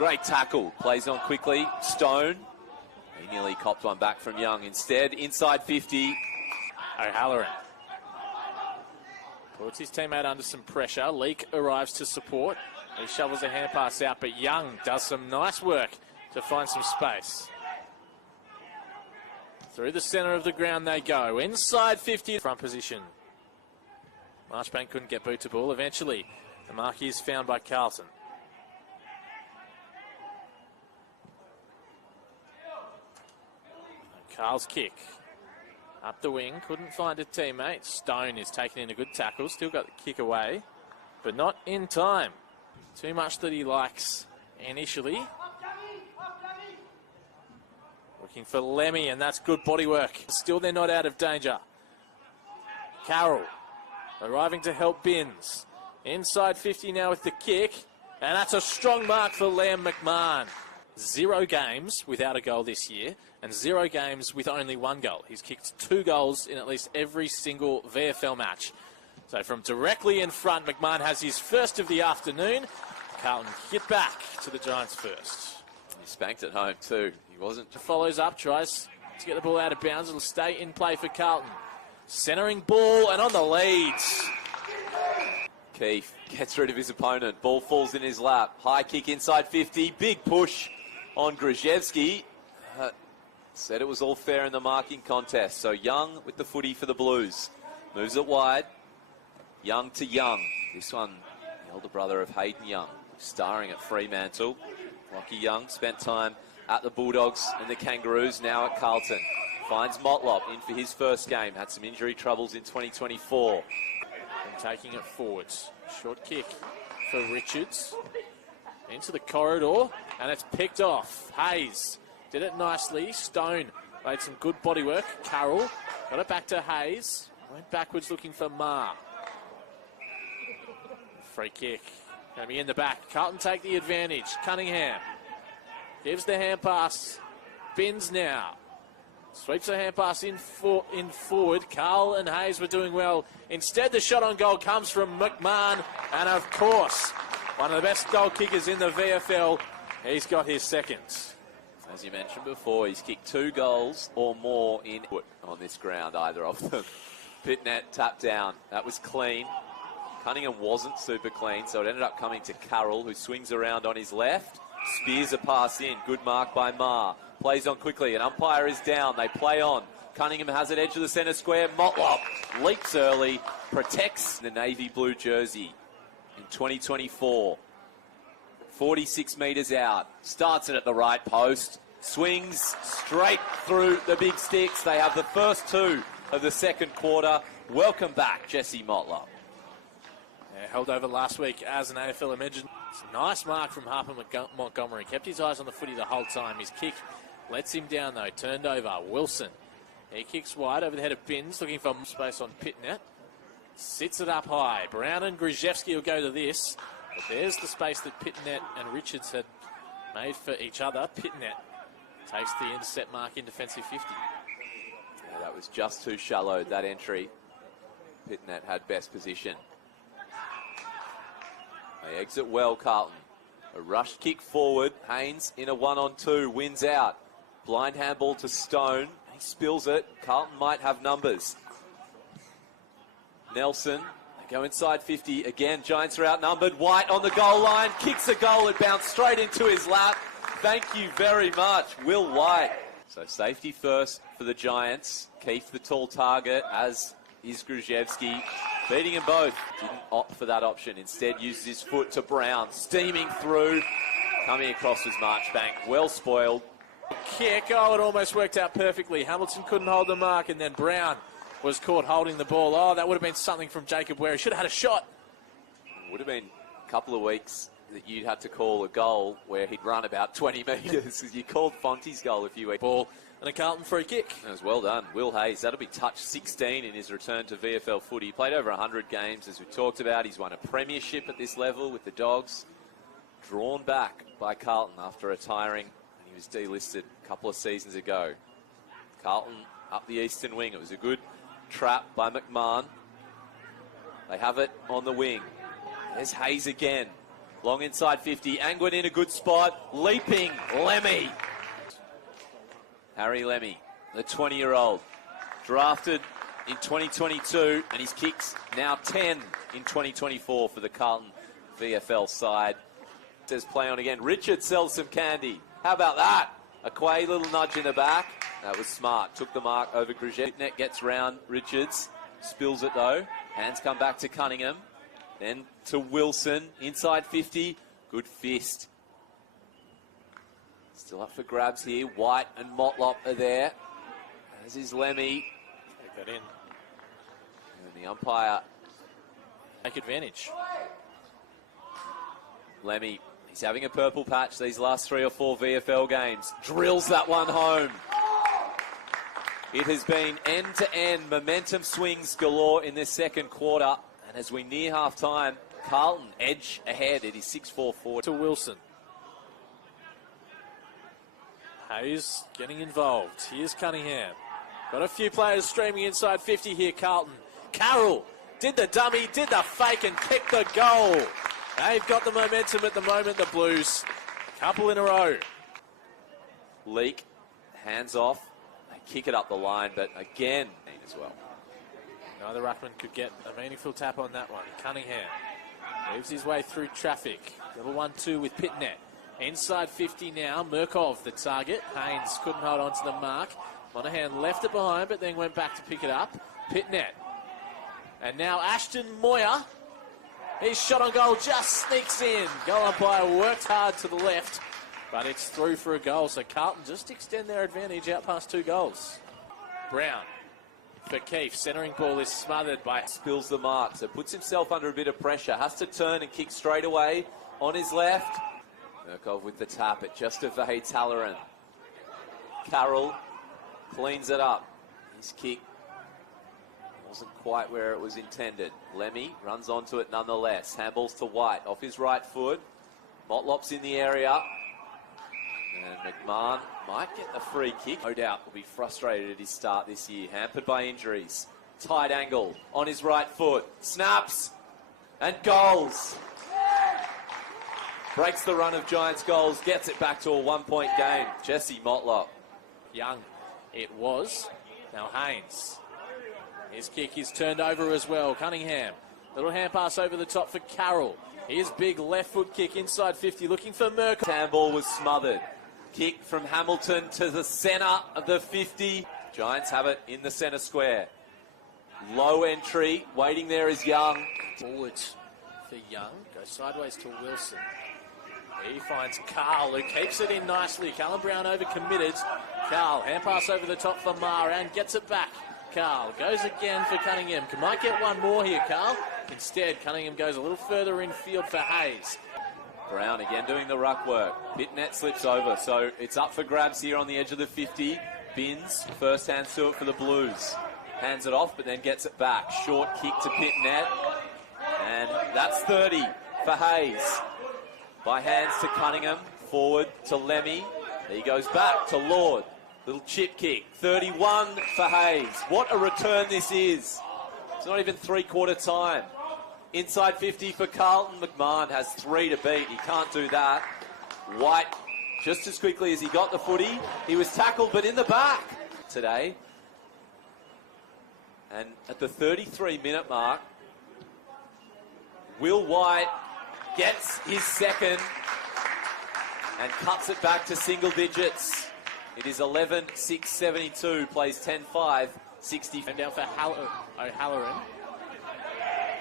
Great tackle. Plays on quickly. Stone. He nearly copped one back from Young. Instead, inside 50. O'Halloran puts his teammate under some pressure. Leake arrives to support. He shovels a hand pass out, but Young does some nice work to find some space. Through the centre of the ground they go. Inside 50. Front position. Marchbank couldn't get boot to ball. Eventually, the mark is found by Carlton. Carl's kick. Up the wing, couldn't find a teammate. Stone is taking in a good tackle, still got the kick away, but not in time. Too much that he likes initially. Looking for Lemmy, and that's good body work. Still they're not out of danger. Carroll arriving to help Binns. Inside 50 now with the kick, and that's a strong mark for Liam McMahon. 0 games without a goal this year, and 0 games with only 1 goal. He's kicked 2 goals in at least every single VFL match. So from directly in front, McMahon has his first of the afternoon. Carlton hit back to the Giants first. He spanked it home too. He wasn't. Follows up, tries to get the ball out of bounds. It'll stay in play for Carlton. Centering ball and on the leads. Keefe gets rid of his opponent. Ball falls in his lap. High kick inside 50. Big push on Petrevski. Said it was all fair in the marking contest. So Young with the footy for the Blues. Moves it wide. Young to Young. This one, the older brother of Hayden Young, starring at Fremantle. Rocky Young spent time at the Bulldogs and the Kangaroos, now at Carlton. Finds Motlop in for his first game. Had some injury troubles in 2024. And taking it forwards. Short kick for Richards. Into the corridor, and it's picked off. Hayes did it nicely. Stone made some good body work. Carroll got it back to Hayes. Went backwards looking for Marr. Free kick. Going to be in the back. Carlton take the advantage. Cunningham gives the hand pass. Binns now. Sweeps the hand pass in forward. Carl and Hayes were doing well. Instead, the shot on goal comes from McMahon. And of course, one of the best goal kickers in the VFL. He's got his second. As you mentioned before, he's kicked 2 goals or more in on this ground, either of them. Pitnet tapped down. That was clean. Cunningham wasn't super clean, so it ended up coming to Carroll, who swings around on his left. Spears a pass in. Good mark by Marr. Plays on quickly. An umpire is down. They play on. Cunningham has it edge of the centre square. Motlop leaps early. Protects the navy blue jersey in 2024. 46 metres out. Starts it at the right post. Swings straight through the big sticks. They have the first 2 of the second quarter. Welcome back, Jesse Motlop. Yeah, held over last week as an AFL Imagine. It's a nice mark from Harper Montgomery. Kept his eyes on the footy the whole time. His kick lets him down though. Turned over. Wilson. He kicks wide over the head of Binns, looking for space on Pitnet. Sits it up high. Brown and Grzyzewski will go to this. But there's the space that Pitnet and Richards had made for each other. Pitnet takes the intercept mark in defensive 50. Yeah, that was just too shallow, that entry. Pitnet had best position. They exit well, Carlton. A rushed kick forward. Haynes in a 1-on-2. Wins out. Blind handball to Stone. He spills it. Carlton might have numbers. Nelson. They go inside 50. Again, Giants are outnumbered. White on the goal line. Kicks a goal. It bounced straight into his lap. Thank you very much, Will White. So safety first for the Giants. Keefe the tall target, as is Grzyzewski. Beating them both. Didn't opt for that option. Instead uses his foot to Brown. Steaming through. Coming across was Marchbank. Well spoiled. Kick. Oh, it almost worked out perfectly. Hamilton couldn't hold the mark, and then Brown was caught holding the ball. Oh, that would have been something from Jacob Ware. He should have had a shot. Would have been a couple of weeks that you'd had to call a goal where he'd run about 20 metres. You called Fonte's goal a few weeks. Ball and a Carlton free kick. That was well done. Will Hayes, that'll be touch 16 in his return to VFL footy. He played over 100 games, as we talked about. He's won a premiership at this level with the Dogs. Drawn back by Carlton after retiring. And he was delisted a couple of seasons ago. Carlton up the eastern wing. It was a good trap by McMahon. They have it on the wing. There's Hayes again. Long inside 50. Angwin in a good spot. Leaping Lemmy. Harry Lemmy, the 20-year-old. Drafted in 2022, and his kicks now 10 in 2024 for the Carlton VFL side. Says play on again. Richard sells some candy. How about that? A Quay little nudge in the back. That was smart. Took the mark over Grigette. Net gets round Richards. Spills it though. Hands come back to Cunningham. Then to Wilson. Inside 50. Good fist. Still up for grabs here. White and Motlop are there. As is Lemmy. Take that in. And the umpire. Take advantage. Lemmy. He's having a purple patch these last 3 or 4 VFL games. Drills that one home. It has been end-to-end momentum swings galore in this second quarter. And as we near half-time, Carlton edge ahead. It is 6-4-4. To Wilson. Hayes getting involved. Here's Cunningham. Got a few players streaming inside 50 here, Carlton. Carroll did the dummy, did the fake and kicked the goal. They've got the momentum at the moment, the Blues. Couple in a row. Leak, hands off. They kick it up the line, but again, as well. Neither ruckman could get a meaningful tap on that one. Cunningham moves his way through traffic. Little 1-2 with Pitnet. Inside 50 now. Murkov, the target. Haynes couldn't hold on to the mark. Monahan left it behind, but then went back to pick it up. Pitnet. And now Ashton Moyer. His shot on goal just sneaks in. Goal umpire worked hard to the left, but it's through for a goal. So Carlton just extend their advantage out past 2 goals. Brown for Keefe. Centering ball is smothered by... Spills the mark, so puts himself under a bit of pressure. Has to turn and kick straight away on his left. Murkov with the tap. It just evades Halloran. Carroll cleans it up. His kick wasn't quite where it was intended. Lemmy runs onto it nonetheless. Handballs to White off his right foot. Motlop's in the area. And McMahon might get the free kick. No doubt will be frustrated at his start this year. Hampered by injuries. Tight angle on his right foot. Snaps. And goals. Breaks the run of Giants goals. Gets it back to a 1-point game. Jesse Motlop. Young it was. Now Haynes. His kick is turned over as well. Cunningham. Little hand pass over the top for Carroll. His big left foot kick inside 50 looking for Merkel. Handball was smothered. Kick from Hamilton to the centre of the 50. Giants have it in the centre square. Low entry. Waiting there is Young. Forwards for Young. Goes sideways to Wilson. He finds Carl, who keeps it in nicely. Callum Brown overcommitted. Carl, hand pass over the top for Maher and gets it back. Carl goes again for Cunningham. Might get one more here, Carl. Instead, Cunningham goes a little further infield for Hayes. Brown again doing the ruck work. Pitnet slips over, so it's up for grabs here on the edge of the 50. Binns, first hands to it for the Blues. Hands it off, but then gets it back. Short kick to Pitnet. And that's 30 for Hayes. By hands to Cunningham. Forward to Lemmy. He goes back to Lord. Little chip kick. 31 for Hayes. What a return this is. It's not even 3/4 time. Inside 50 for Carlton. McMahon has 3 to beat. He can't do that. White, just as quickly as he got the footy, he was tackled, but in the back today. And at the 33-minute mark, Will White gets his second and cuts it back to single digits. It is 11-6-72, plays 10-5, 60. And down for O'Halloran.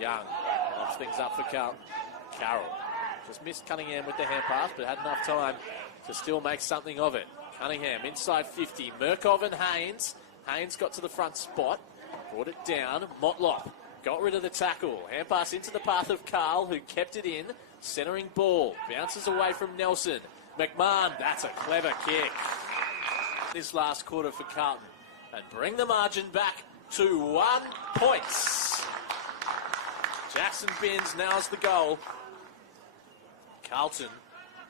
Young locks things up for Carlton. Carroll just missed Cunningham with the hand pass, but had enough time to still make something of it. Cunningham inside 50. Murkov and Haynes. Haynes got to the front spot, brought it down. Motlop got rid of the tackle. Hand pass into the path of Carl, who kept it in. Centering ball. Bounces away from Nelson. McMahon, that's a clever kick. This last quarter for Carlton. And bring the margin back to 1 point. Jackson Binns nails the goal. Carlton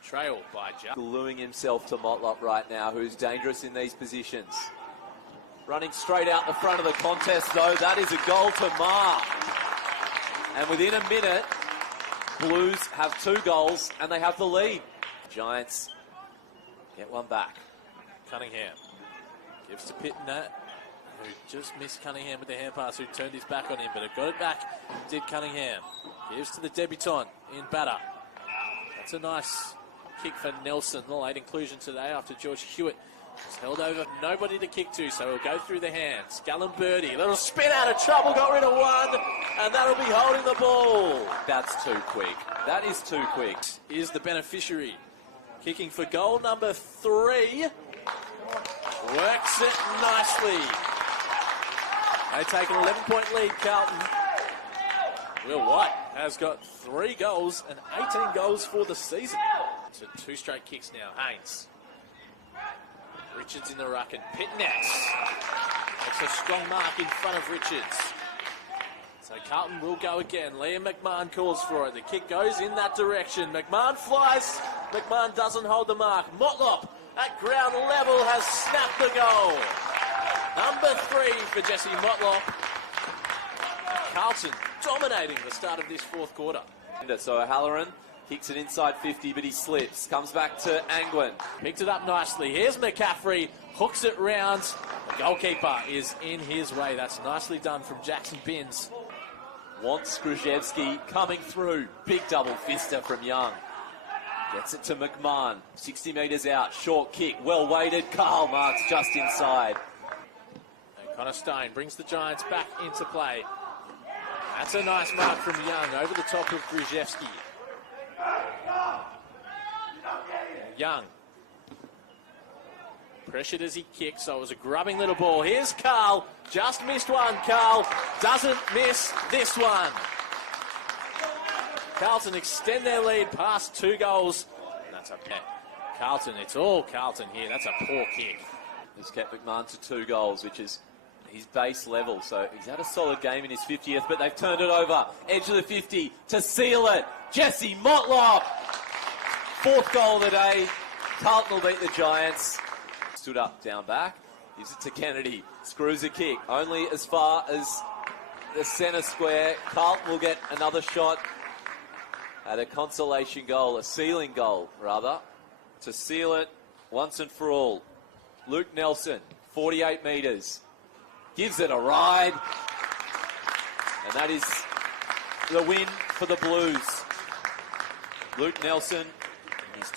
trailed by Jack. Gluing himself to Motlop right now, who's dangerous in these positions. Running straight out the front of the contest, though. That is a goal to Mar. And within a minute, Blues have 2 goals and they have the lead. Giants get one back. Cunningham gives to Pitnet, who just missed Cunningham with the hand pass, who turned his back on him, but it got it back. Did Cunningham. Gives to the debutant in batter. That's a nice kick for Nelson. The late inclusion today after George Hewitt was held over. Nobody to kick to, so he'll go through the hands. Gallenberti, little spin out of trouble, got rid of one, and that'll be holding the ball. That's too quick. That is too quick. Is the beneficiary. Kicking for goal number 3. Works it nicely. They take an 11-point lead, Carlton. Will White has got 3 goals and 18 goals for the season. So 2 straight kicks now. Haynes. Richards in the ruck and Pitnet makes a strong mark in front of Richards. So Carlton will go again. Liam McMahon calls for it. The kick goes in that direction. McMahon flies. McMahon doesn't hold the mark. Motlop at ground level has snapped the goal. Number 3 for Jesse Motlop. Carlton dominating the start of this 4th quarter. So O'Halloran kicks it inside 50, but he slips. Comes back to Anglin. Picked it up nicely. Here's McCaffrey. Hooks it round. The goalkeeper is in his way. That's nicely done from Jackson Binns. Wants Grzyewski coming through. Big double fister from Young. Gets it to McMahon. 60 metres out. Short kick. Well weighted. Carl marks just inside. And Connor Stein brings the Giants back into play. That's a nice mark from Young over the top of Grzyewski. Young. Pressured as he kicks, so it was a grubbing little ball. Here's Carl. Just missed one. Carl doesn't miss this one. Carlton extend their lead past 2 goals. And that's a pet. Carlton, it's all Carlton here. That's a poor kick. He's kept McMahon to 2 goals, which is his base level. So he's had a solid game in his 50th, but they've turned it over. Edge of the 50 to seal it. Jesse Motlop. 4th goal of the day. Carlton will beat the Giants. Stood up, down back. Gives it to Kennedy. Screws a kick. Only as far as the centre square. Carlton will get another shot at a consolation goal, a sealing goal, rather, to seal it once and for all. Luke Nelson, 48 metres. Gives it a ride. And that is the win for the Blues. Luke Nelson